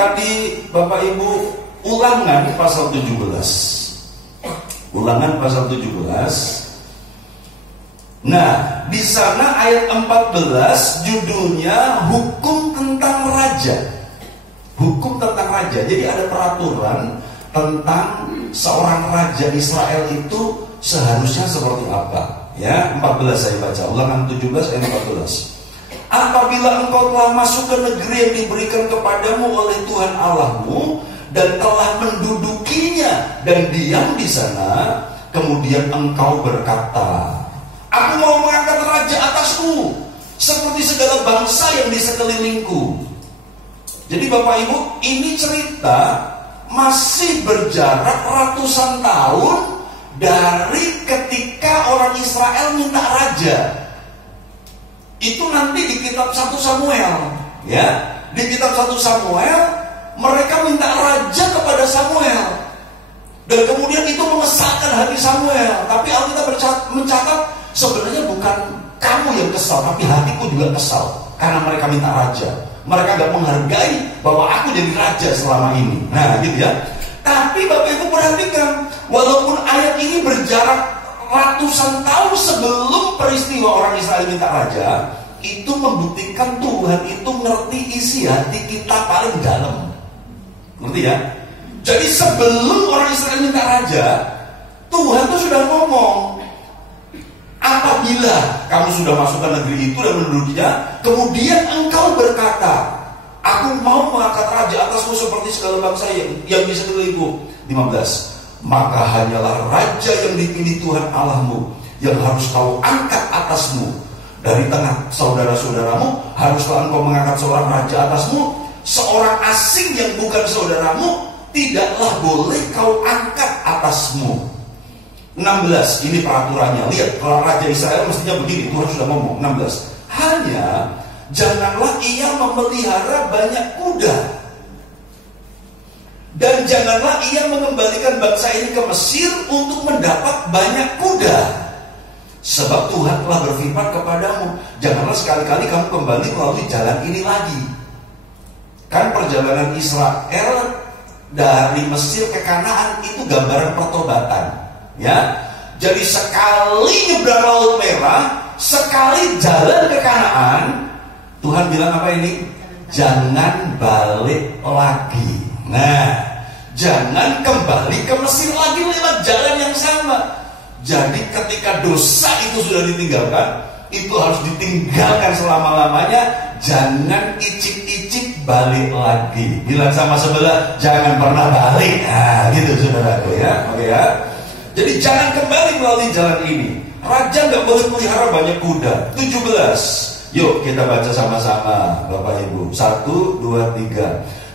tadi Bapak Ibu, Ulangan pasal 17. Ulangan pasal 17. Nah, di sana ayat 14 judulnya hukum tentang raja. Hukum tentang raja. Jadi ada peraturan tentang seorang raja Israel itu seharusnya seperti apa. Ya, 14 saya baca. Ulangan 17 ayat 14. Apabila engkau telah masuk ke negeri yang diberikan kepadamu oleh Tuhan Allahmu dan telah mendudukinya dan diam di sana, kemudian engkau berkata, aku mau mengangkat raja atasku seperti segala bangsa yang di sekelilingku. Jadi Bapak Ibu, ini cerita masih berjarak ratusan tahun dari ketika orang Israel minta raja. Itu nanti di kitab 1 Samuel, ya. Di kitab 1 Samuel mereka minta raja kepada Samuel. Dan kemudian itu mengesalkan hati Samuel. Tapi Alkitab mencatat sebenarnya bukan kamu yang kesal, tapi hatiku juga kesal karena mereka minta raja. Mereka gak menghargai bahwa aku jadi raja selama ini. Nah gitu ya. Tapi Bapak Ibu perhatikan, walaupun ayat ini berjarak ratusan tahun sebelum peristiwa orang Israel minta raja, itu membuktikan Tuhan itu ngerti isi hati kita paling dalam. Ngerti ya? Jadi sebelum orang Israel minta raja, Tuhan tuh sudah ngomong, apabila kamu sudah masuk ke negeri itu dan mendudukinya, kemudian engkau berkata, aku mau mengangkat raja atasmu seperti segala bangsa yang di sekelilingku. 15. Maka hanyalah raja yang dipilih Tuhan Allahmu yang harus kau angkat atasmu. Dari tengah saudara-saudaramu haruslah engkau mengangkat seorang raja atasmu. Seorang asing yang bukan saudaramu tidaklah boleh kau angkat atasmu. 16, ini peraturannya. Lihat, kalau raja Israel mestinya begini, Tuhan sudah ngomong. 16, hanya janganlah ia memelihara banyak kuda, dan janganlah ia mengembalikan bangsa ini ke Mesir untuk mendapat banyak kuda. Sebab Tuhan telah berfirman kepadamu, janganlah sekali-kali kamu kembali melalui jalan ini lagi. Kan perjalanan Israel dari Mesir ke Kanaan itu gambaran pertobatan, ya. Jadi sekali nyebrang Laut Merah, sekali jalan ke Kanaan, Tuhan bilang apa ini? Jangan balik lagi. Nah, jangan kembali ke Mesir lagi lewat jalan yang sama. Jadi ketika dosa itu sudah ditinggalkan, itu harus ditinggalkan selama-lamanya. Jangan icip-icip balik lagi. Bilang sama sebelah, jangan pernah balik. Nah, gitu saudaraku ya. Oke ya. Jadi jangan kembali melalui jalan ini. Raja nggak boleh pelihara banyak kuda. 17. Yuk kita baca sama-sama Bapak Ibu. 1, 2, 3.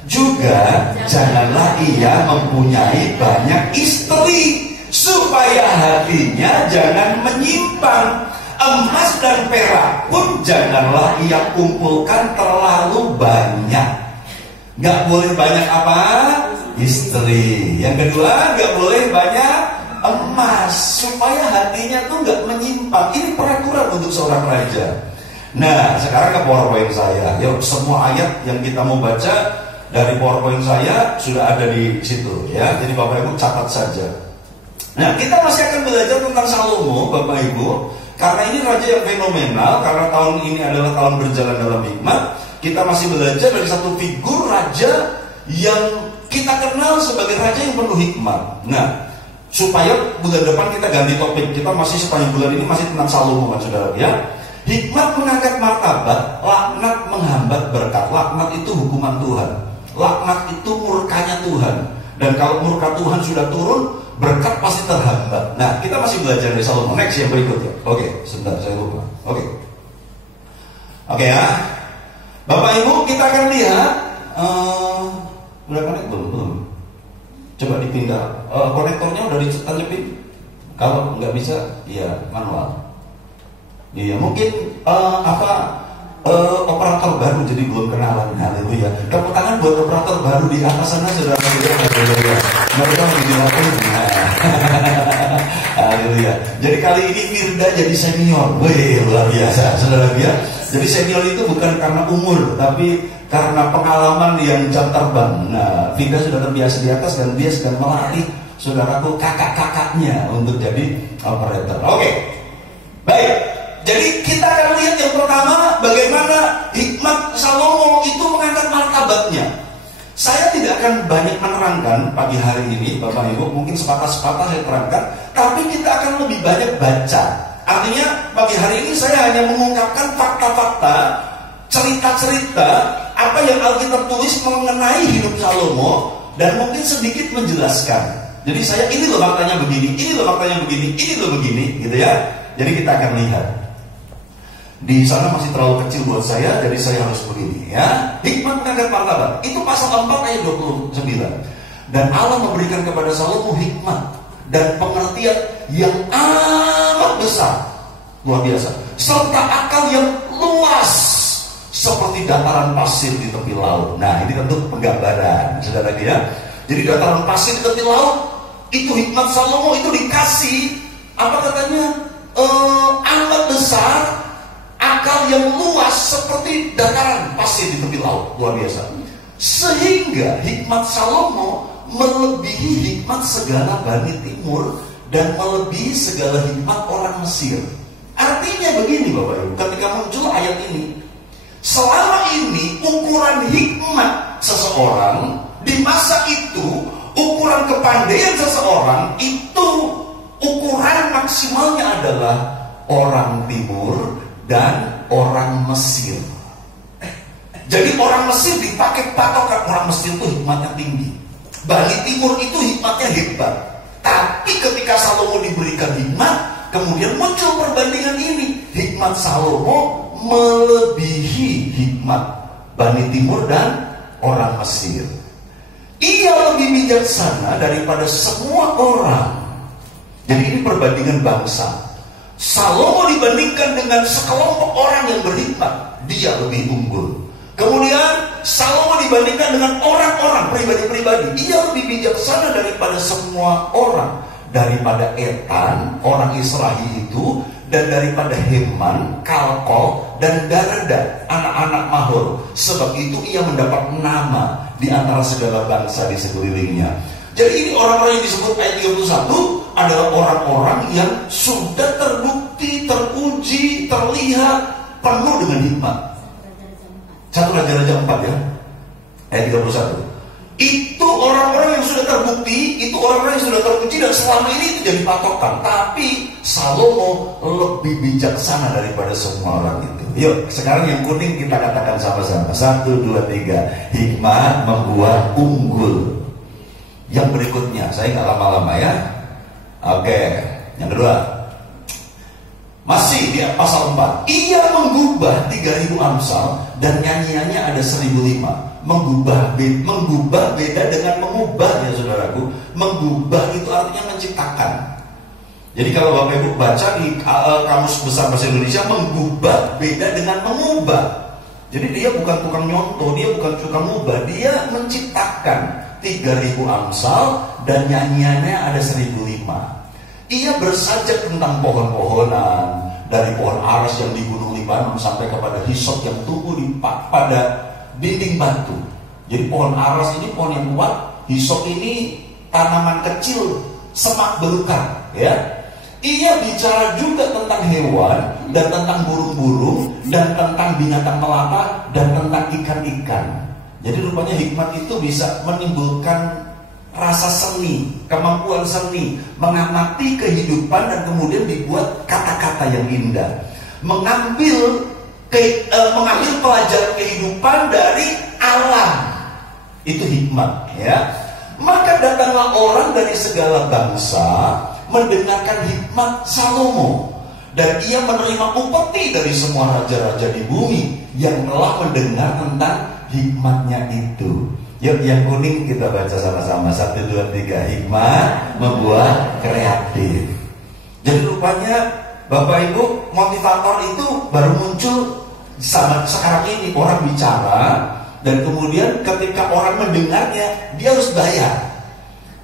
Juga janganlah ia mempunyai banyak istri, supaya hatinya jangan menyimpang. Emas dan perak pun janganlah ia kumpulkan terlalu banyak. Gak boleh banyak apa? Istri. Yang kedua, gak boleh banyak emas, supaya hatinya tuh gak menyimpang. Ini peraturan untuk seorang raja. Nah, sekarang ke PowerPoint saya. Yuk, semua ayat yang kita mau baca dari PowerPoint saya sudah ada di situ ya. Jadi Bapak Ibu catat saja. Nah, kita masih akan belajar tentang Salomo Bapak Ibu, karena ini raja yang fenomenal. Karena tahun ini adalah tahun berjalan dalam hikmat, kita masih belajar dari satu figur raja yang kita kenal sebagai raja yang penuh hikmat. Nah, supaya bulan depan kita ganti topik. Kita masih sepanjang bulan ini masih tentang Salomo kan saudara ya. Hikmat mengangkat martabat, laknat menghambat berkat. Laknat itu hukuman Tuhan, laknat itu murkanya Tuhan. Dan kalau murka Tuhan sudah turun, berkat pasti terhambat. Nah, kita masih belajar dari Salomo. Next yang berikutnya. Oke, sebentar saya lupa. Oke ya. Bapak Ibu, kita akan lihat udah connect belum? Coba dipindah. Konektornya udah ditancepin. Kalau nggak bisa, ya manual. Iya, mungkin operator baru jadi belum kenalan. Haleluya. Tepuk tangan buat operator baru di atas sana sudah haleluya. Mereka menjelaskan. Haleluya. Jadi kali ini Firda jadi senior. Wih, luar biasa, saudara ya. Jadi senior itu bukan karena umur, tapi karena pengalaman yang jam terbang. Nah, Vida sudah terbiasa di atas dan dia sedang melatih saudaraku kakak-kakaknya untuk jadi operator. Oke, baik. Jadi kita akan lihat yang pertama bagaimana hikmat Salomo itu mengangkat martabatnya. Saya tidak akan banyak menerangkan pagi hari ini, Bapak Ibu, mungkin sepatah-sepatah saya terangkan, tapi kita akan lebih banyak baca. Artinya pagi hari ini saya hanya mengungkapkan fakta-fakta, cerita-cerita apa yang Alkitab tulis mengenai hidup Salomo dan mungkin sedikit menjelaskan. Jadi saya ini loh faktanya begini, ini loh faktanya begini, ini loh begini, gitu ya. Jadi kita akan lihat. Di sana masih terlalu kecil buat saya, jadi saya harus begini ya. Hikmat mengangkat martabat. Itu pasal 4 ayat 29. Dan Allah memberikan kepada Salomo hikmat dan pengertian yang amat besar, luar biasa, serta akal yang luas seperti dataran pasir di tepi laut. Nah, ini tentu penggambaran, saudara ya. Jadi dataran pasir di tepi laut itu hikmat Salomo itu dikasih apa katanya amat besar, akal yang luas seperti dataran pasir di tepi laut, luar biasa. Sehingga hikmat Salomo melebihi hikmat segala Bani Timur dan melebihi segala hikmat orang Mesir. Artinya begini Bapak Ibu, ketika muncul ayat ini, selama ini ukuran hikmat seseorang di masa itu, ukuran kepandaian seseorang itu ukuran maksimalnya adalah orang Timur dan orang Mesir. Jadi orang Mesir dipakai patokan, orang Mesir itu hikmatnya tinggi, Bani Timur itu hikmatnya hebat. Tapi ketika Salomo diberikan hikmat, kemudian muncul perbandingan ini. Hikmat Salomo melebihi hikmat Bani Timur dan orang Mesir. Ia lebih bijaksana daripada semua orang. Jadi ini perbandingan bangsa. Salomo dibandingkan dengan sekelompok orang yang berhikmat, dia lebih unggul. Kemudian Salomo dibandingkan dengan orang-orang pribadi-pribadi, ia lebih bijaksana daripada semua orang. Daripada Etan, orang Israel itu, dan daripada Heman, Kalkol, dan Darda, anak-anak Mahor. Sebab itu ia mendapat nama di antara segala bangsa di sekelilingnya. Jadi ini orang-orang yang disebut ayat 31 adalah orang-orang yang sudah terbukti, teruji, terlihat penuh dengan hikmat. 1 Raja-Raja 4 ya, ayat 31. Itu orang-orang yang sudah terbukti, itu orang-orang yang sudah teruji dan selama ini itu jadi patokan. Tapi Salomo lebih bijaksana daripada semua orang itu. Yuk, sekarang yang kuning kita katakan sama-sama. 1, 2, 3. Hikmat membuat unggul. Yang berikutnya, saya nggak lama-lama ya. Oke, yang kedua. Masih di pasal 4. Ia menggubah 3.000 amsal dan nyanyiannya ada 1.005. Mengubah beda dengan mengubah ya saudaraku. Mengubah itu artinya menciptakan. Jadi kalau Bapak Ibu baca di Kamus Besar Bahasa Indonesia, mengubah beda dengan mengubah. Jadi dia bukan tukang nyontoh, dia bukan tukang mengubah, dia menciptakan 3.000 amsal dan nyanyiannya ada 1.005. Ia bersajak tentang pohon-pohonan, dari pohon aras yang di Gunung Libanon sampai kepada hisop yang tumbuh pada dinding batu. Jadi pohon aras ini pohon yang kuat, hisop ini tanaman kecil, semak belukar, ya. Ia bicara juga tentang hewan dan tentang burung-burung dan tentang binatang melata dan tentang ikan-ikan. Jadi rupanya hikmat itu bisa menimbulkan rasa seni, kemampuan seni, mengamati kehidupan dan kemudian dibuat kata-kata yang indah. Mengambil pelajaran kehidupan dari alam. Itu hikmat, ya. Maka datanglah orang dari segala bangsa mendengarkan hikmat Salomo, dan ia menerima upeti dari semua raja-raja di bumi yang telah mendengar tentang hikmatnya itu. Yuk yang kuning kita baca sama-sama. 1, 2, 3. Hikmat membuat kreatif. Jadi rupanya Bapak Ibu, motivator itu baru muncul sama sekarang ini. Orang bicara dan kemudian ketika orang mendengarnya, dia harus bayar.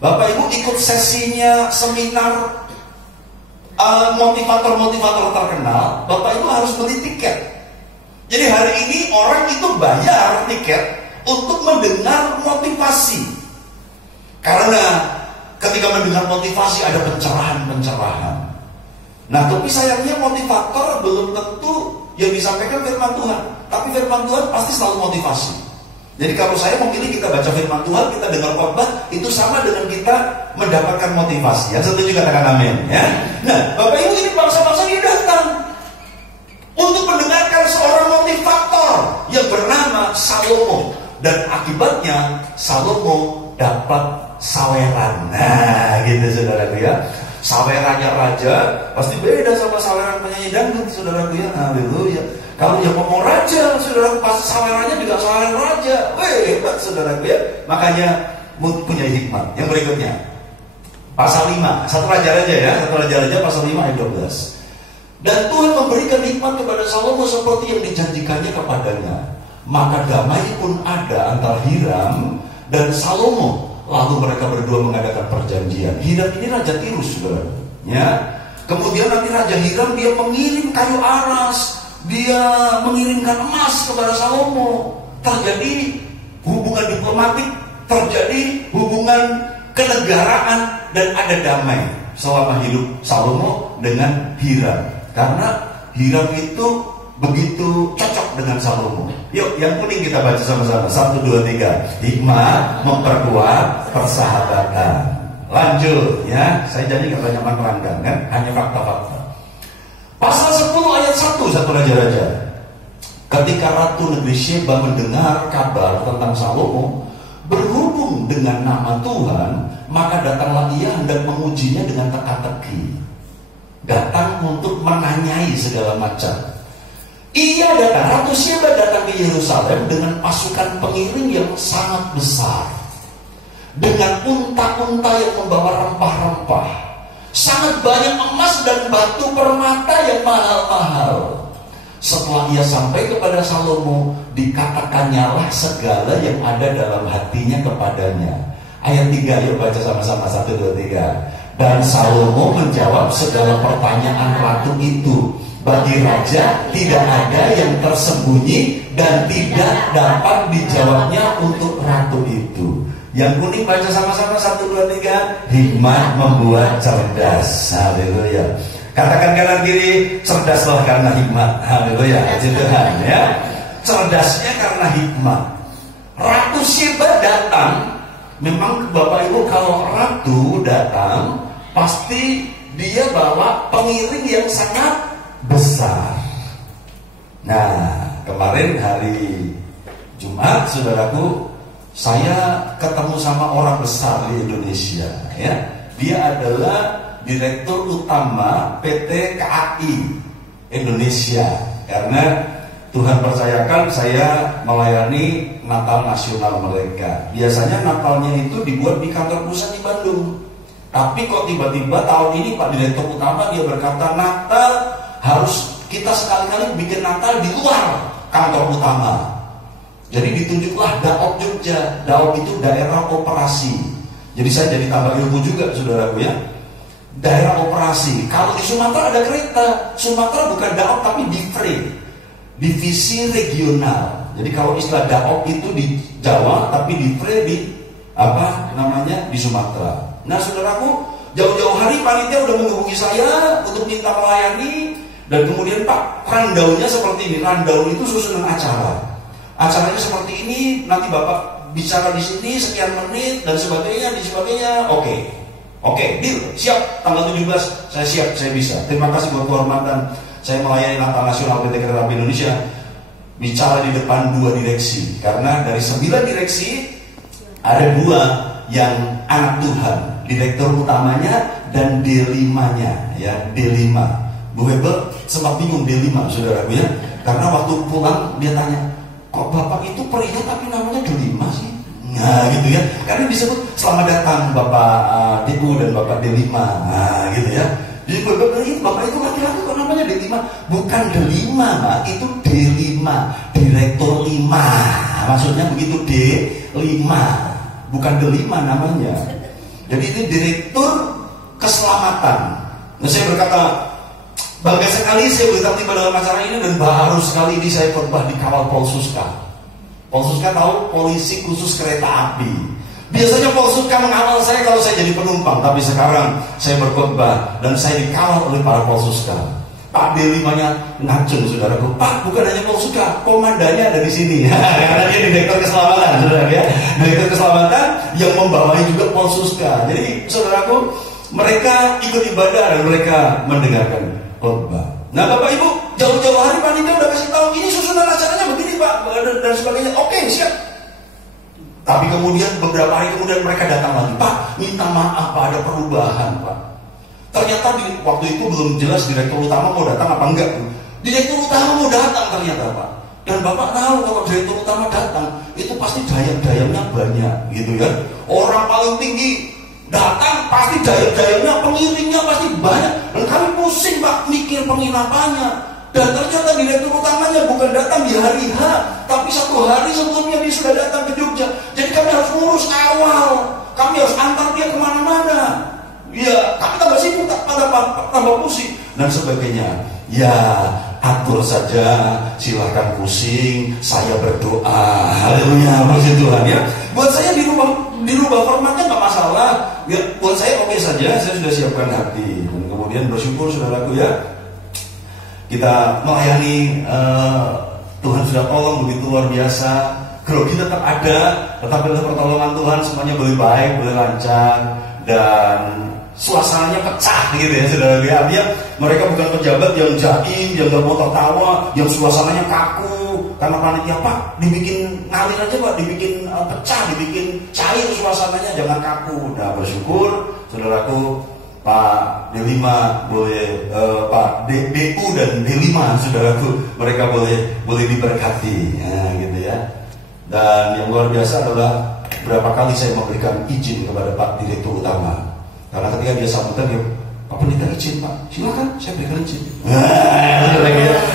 Bapak Ibu ikut sesinya seminar motivator-motivator terkenal, Bapak Ibu harus beli tiket. Jadi hari ini orang itu bayar tiket untuk mendengar motivasi. Karena ketika mendengar motivasi ada pencerahan-pencerahan. Nah, tapi sayangnya motivator belum tentu yang disampaikan firman Tuhan. Tapi firman Tuhan pasti selalu motivasi. Jadi kalau saya memilih kita baca firman Tuhan, kita dengar khotbah, itu sama dengan kita mendapatkan motivasi. Yang setuju katakan amin, ya. Nah, Bapak Ibu, ini bangsa-bangsa dia datang untuk mendengarkan seorang motivator yang bernama Salomo. Dan akibatnya Salomo dapat saweran. Nah, gitu saudaraku ya. Sawerannya raja pasti beda sama saweran penyanyi dangdut, saudaraku ya. Haleluya. Kalau yang ngomong raja, saudaraku, pas sawerannya juga saweran raja. Hebat, saudaraku ya. Makanya punya hikmat. Yang berikutnya, pasal 5, satu raja-raja ya, satu raja-raja pasal 5 ayat 12. Dan Tuhan memberikan hikmat kepada Salomo seperti yang dijanjikannya kepadanya. Maka damai pun ada antara Hiram dan Salomo. Lalu mereka berdua mengadakan perjanjian. Hiram ini raja Tirus, saudara. Ya. Kemudian nanti raja Hiram dia mengirim kayu aras, dia mengirimkan emas kepada Salomo. Terjadi hubungan diplomatik, terjadi hubungan kenegaraan, dan ada damai selama hidup Salomo dengan Hiram. Karena Hiram itu begitu cocok dengan Salomo. Yuk, yang kuning kita baca sama-sama. 1, 2, 3. Hikmat memperkuat persahabatan. Lanjut ya. Saya jadi gak banyak menerangkan kan, hanya fakta-fakta. Pasal 10 ayat 1, satu raja-raja. Ketika Ratu negeri Sheba mendengar kabar tentang Salomo berhubung dengan nama Tuhan, maka datanglah ia hendak mengujinya dengan teka-teki. Datang untuk menanyai segala macam. Ia datang, Ratu Sheba datang ke Yerusalem dengan pasukan pengiring yang sangat besar, dengan unta-unta yang membawa rempah-rempah, sangat banyak emas dan batu permata yang mahal-mahal. Setelah ia sampai kepada Salomo, dikatakannya lah segala yang ada dalam hatinya kepadanya. Ayat 3, yuk baca sama-sama. 1, 2, 3. Dan Salomo menjawab segala pertanyaan ratu itu. Bagi raja tidak ada yang tersembunyi dan tidak dapat dijawabnya untuk ratu itu. Yang kuning baca sama-sama. 1, 2, 3. Hikmat membuat cerdas. Haleluya. Katakan kanan kiri, cerdaslah karena hikmat. Haleluya. Puji Tuhan ya. Cerdasnya karena hikmat. Ratu Sheba datang. Memang Bapak Ibu, kalau ratu datang pasti dia bawa pengiring yang sangat besar. Nah, kemarin hari Jumat, saudaraku, saya ketemu sama orang besar di Indonesia ya. Dia adalah Direktur Utama PT KAI Indonesia. Karena Tuhan percayakan saya melayani Natal nasional mereka. Biasanya Natalnya itu dibuat di kantor pusat di Bandung. Tapi kok tiba-tiba tahun ini Pak Direktur Utama dia berkata, Natal harus kita sekali-kali bikin Natal di luar kantor utama. Jadi ditunjuklah Daop Jogja. Daop itu daerah operasi. Jadi saya jadi tambah ilmu juga, saudaraku ya. Daerah operasi. Kalau di Sumatera ada kereta. Sumatera bukan Daop tapi divisi regional. Jadi kalau istilah Daop itu di Jawa, tapi Divre di di Sumatera. Nah, saudaraku, jauh-jauh hari panitia udah menghubungi saya untuk minta melayani. Dan kemudian Pak, rundown-nya seperti ini. Rundown itu susunan acara. Acaranya seperti ini, nanti Bapak bicara di sini sekian menit dan sebagainya, Oke, deal, siap. Tanggal 17 saya siap, saya bisa. Terima kasih buat kehormatan saya melayani Natal Nasional PT Kereta Api Indonesia. Bicara di depan 2 direksi. Karena dari 9 direksi ada 2 yang anak Tuhan, direktur utamanya dan D5-nya ya, D5. Bu Hebel sempat bingung D5, saudaraku ya. Karena waktu pulang dia tanya, kok Bapak itu pria tapi namanya D5 sih? Nah gitu ya. Karena disebut selamat datang Bapak DU dan Bapak D5. Nah gitu ya. Jadi Bu Hebel bilang, Bapak itu laki-laki kok namanya D5? Bukan D5, itu D5, Direktur 5. Maksudnya begitu, D5. Bukan D5 namanya. Jadi ini Direktur Keselamatan. Nah saya berkata, Bangga sekali saya boleh terlibat dalam acara ini, dan baru sekali ini saya khotbah dikawal Polsuska. Polsuska tahu, polisi khusus kereta api. Biasanya Polsuska mengawal saya kalau saya jadi penumpang, tapi sekarang saya berkhotbah dan saya dikawal oleh para Polsuska. Pak D5-nya ngacung, saudaraku. Pak, bukan hanya Polsuska, komandannya ada di sini. Karena dia direktur keselamatan, saudara ya. Direktur keselamatan yang membawahi juga Polsuska. Jadi, saudaraku, mereka ikut ibadah dan mereka mendengarkan khotbah. Nah, Bapak Ibu, jauh-jauh hari panitia udah kasih tahu ini susunan acaranya begini, Pak, dan sebagainya. Oke, siap. Tapi kemudian beberapa hari kemudian mereka datang lagi, Pak, minta maaf, Pak, ada perubahan, Pak. Ternyata waktu itu belum jelas direktur utama mau datang apa enggak. Direktur utama mau datang ternyata, Pak. Dan Bapak tahu kalau direktur utama datang, itu pasti dayang-dayangnya banyak, gitu ya. Orang paling tinggi datang pasti dayang-dayangnya, pengiringnya pasti banyak. Dan kami pusing, Pak, mikir penginapannya. Dan ternyata direktur utamanya bukan datang di hari H, tapi 1 hari sebelumnya dia sudah datang ke Jogja. Jadi kami harus ngurus awal, kami harus antar dia kemana-mana. Ya, kami tambah sibuk, tambah pusing dan sebagainya. Ya, atur saja, silahkan pusing, saya berdoa. Haleluya, puji Tuhan ya. Buat saya dirubah formatnya nggak masalah. Ya, buat saya oke saja, saya sudah siapkan hati. Dan kemudian bersyukur saudaraku ya, kita melayani, Tuhan sudah tolong begitu luar biasa. Grogi tetap ada, tetapi dengan pertolongan Tuhan semuanya boleh baik, boleh lancar, dan suasananya pecah gitu ya saudara. Artinya mereka bukan pejabat yang jaim, yang gak mau tertawa, yang suasananya kaku. Karena panitia, Pak, dibikin ngalir aja, Pak, dibikin pecah, dibikin cair suasananya, jangan kaku. Nah, bersyukur saudaraku, Pak D5 boleh, Pak DU dan D5 saudaraku, mereka boleh diberkati, nah, gitu ya. Dan yang luar biasa adalah berapa kali saya memberikan izin kepada Pak Direktur Utama. Karena ketika dia sambutan, dia, Pak Pendeta izin, Pak, silakan, saya berikan izin.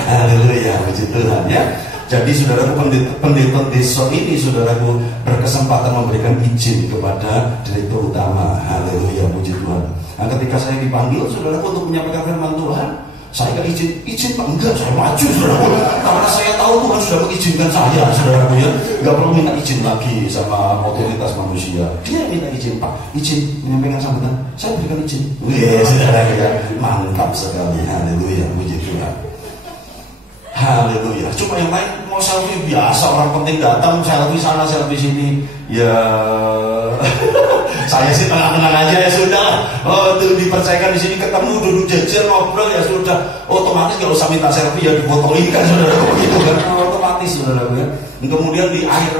Haleluya, puji Tuhan ya. Jadi saudaraku, pendeta desa ini saudaraku berkesempatan memberikan izin kepada Direktur Utama. Haleluya, puji Tuhan. Nah, ketika saya dipanggil saudaraku untuk menyampaikan firman Tuhan, saya nggak izin Pak, enggak, saya maju saudaraku. Karena saya tahu Tuhan sudah mengizinkan saya saudaraku ya, nggak perlu minta izin lagi sama otoritas manusia. Dia minta izin, Pak, izin menyampaikan sambutan, saya berikan izin. Wih, saudaraku ya, mantap sekali. Haleluya, puji Tuhan. Haleluya. Cuma yang lain mau selfie biasa, orang penting datang, selfie sana, selfie sini. Ya, saya sih tenang-tenang aja ya sudah. Oh, itu dipercayakan di sini ketemu duduk jajar ngobrol ya sudah. Otomatis nggak usah minta selfie ya dipotongin kan saudara, begitu kan? Otomatis saudara ya. Kemudian di akhir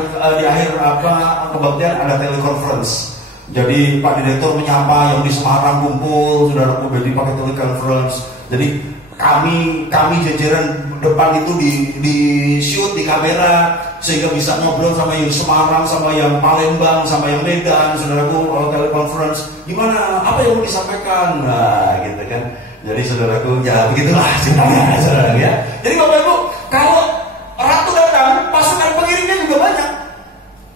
kebaktian ada teleconference. Jadi Pak Direktur menyapa yang di Semarang kumpul, saudara jadi pakai teleconference. Jadi kami jajaran depan itu di shoot di kamera sehingga bisa ngobrol sama yang Semarang, sama yang Palembang, sama yang Medan, saudaraku, teleconference. Gimana? Apa yang mau disampaikan? Nah, gitu kan. Jadi saudaraku, ya begitulah ceritanya, saudara ya. Jadi Bapak Ibu, kalau ratu datang, pasukan pengiringnya juga banyak.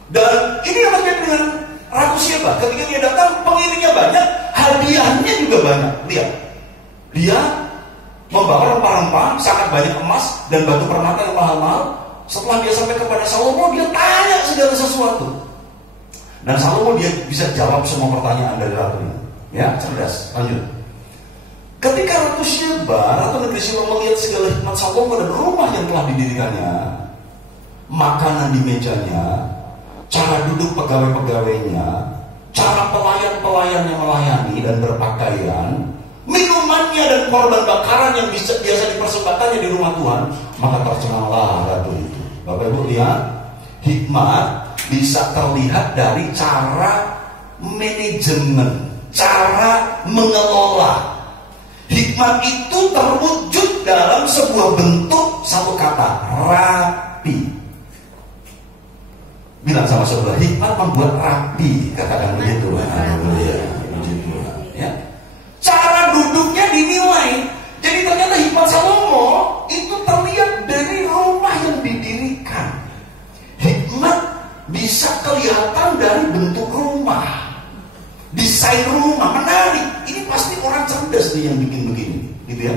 Dan ini yang terjadi dengan Ratu Sheba. Ketika dia datang, pengiringnya banyak, hadiahnya juga banyak. Lihat, dia membawa rempah-rempah, sangat banyak emas dan batu permata yang mahal-mahal. Setelah dia sampai kepada Salomo, dia tanya segala sesuatu. Dan Salomo dia bisa jawab semua pertanyaan dari ratu ini. Ya, cerdas. Lanjut. Ketika Ratu Sheba, Ratu Negeri Sheba melihat segala hikmat Salomo dan rumah yang telah didirikannya, makanan di mejanya, cara duduk pegawai-pegawainya, cara pelayan-pelayan yang melayani dan berpakaian, minumannya dan korban bakaran yang biasa dipersembahkannya di rumah Tuhan, maka tercenganglah ratu itu. Bapak Ibu lihat, hikmat bisa terlihat dari cara manajemen, cara mengelola. Hikmat itu terwujud dalam sebuah bentuk, satu kata, rapi. Bilang sama sebelah, hikmat membuat rapi, katakan begitu. Haleluya, puji Tuhan ya. Cara duduknya dinilai. Jadi ternyata hikmat Salomo itu terlihat dari rumah yang didirikan. Hikmat bisa kelihatan dari bentuk rumah, desain rumah menarik. Ini pasti orang cerdas nih yang bikin begini, gitu ya.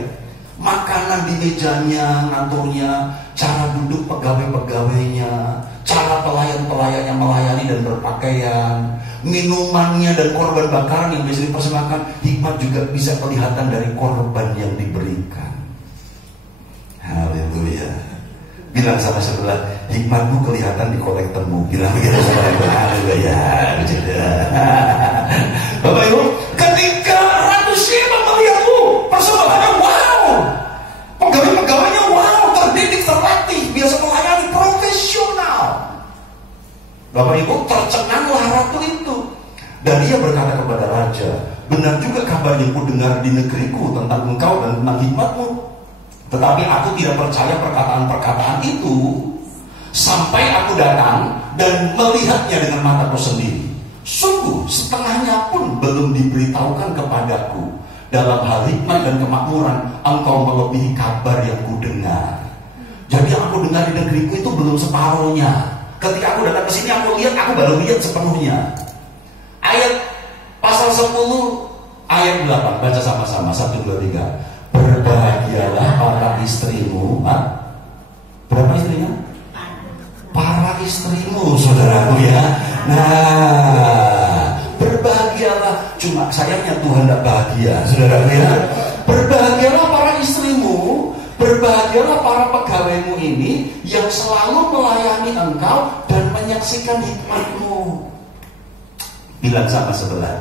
Makanan di mejanya, ngantornya, cara duduk pegawai-pegawainya, cara pelayan-pelayannya melayani dan berpakaian, minumannya dan korban bakaran yang bisa dipersembahkan. Hikmat juga bisa kelihatan dari korban yang diberikan. Haleluya. Bilang sama sebelah, hikmatmu kelihatan di kolektormu. Bilang begitu sama sebelah. Haleluya. Bapak Ibu, ketika Ratu Sheba melihatmu, persembahannya wow, pegawai-pegawainya wow, terdidik, terlatih, biasa melayani, profesional. Bapak Ibu, tercenganglah ratu itu. Dan dia berkata kepada raja, benar juga kabar yang kudengar di negeriku tentang engkau dan tentang hikmatmu. Tetapi aku tidak percaya perkataan-perkataan itu sampai aku datang dan melihatnya dengan mataku sendiri. Sungguh setengahnya pun belum diberitahukan kepadaku. Dalam hal hikmat dan kemakmuran engkau melebihi kabar yang kudengar. Jadi aku dengar di negeriku itu belum separuhnya. Ketika aku datang ke sini aku baru lihat sepenuhnya. Ayat pasal 10 ayat 8, baca sama-sama 1, 2, 3. Berbahagialah para istrimu. Berapa istrinya? Para istrimu, saudaraku ya. Nah, berbahagialah. Cuma sayangnya Tuhan tidak bahagia, saudaraku ya. Berbahagialah para istrimu, berbahagialah para pegawaimu ini yang selalu melayani engkau dan menyaksikan hikmatmu. Bilang sama sebelah,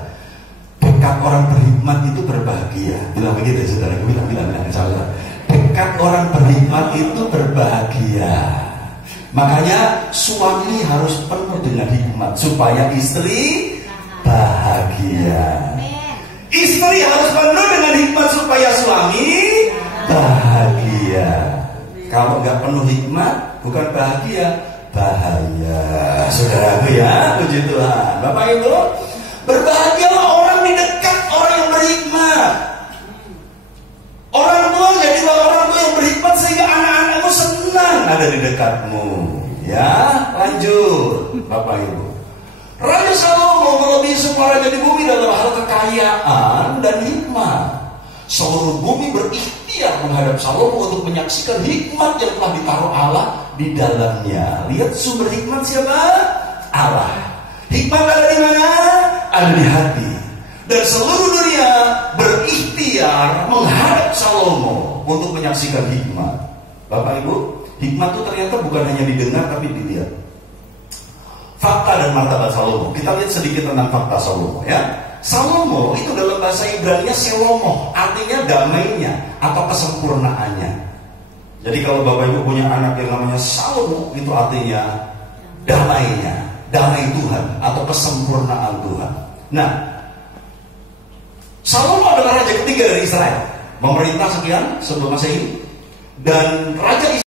dekat orang berhikmat itu berbahagia. Bilang begitu ya saudara. Bilang salah. Dekat orang berhikmat itu berbahagia. Makanya suami harus penuh dengan hikmat supaya istri bahagia. Istri harus penuh dengan hikmat supaya suami bahagia. Kalau nggak penuh hikmat, bukan bahagia, bahaya. Saudaraku ya, puji Tuhan. Bapak Ibu, berbahagialah orang di dekat orang yang berhikmat. Orang tua jadilah orang tua yang berhikmat sehingga anak-anakmu senang ada di dekatmu. Ya, lanjut Bapak Ibu. Raja Salomo melebihi semua raja di bumi dalam hal kekayaan dan hikmat. Seluruh bumi berikhtiar menghadap Salomo untuk menyaksikan hikmat yang telah ditaruh Allah di dalamnya. Lihat sumber hikmat siapa? Allah. Hikmat ada di mana? Ada di hati. Dan seluruh dunia berikhtiar menghadap Salomo untuk menyaksikan hikmat. Bapak Ibu, hikmat itu ternyata bukan hanya didengar tapi dilihat. Fakta dan martabat Salomo. Kita lihat sedikit tentang fakta Salomo ya. Salomo itu dalam bahasa Ibrani-nya Selomo, artinya damainya atau kesempurnaannya. Jadi kalau Bapak Ibu punya anak yang namanya Salomo, itu artinya damainya, damai Tuhan atau kesempurnaan Tuhan. Nah, Salomo adalah raja ketiga dari Israel, memerintah sekian sebelum Masehi, dan raja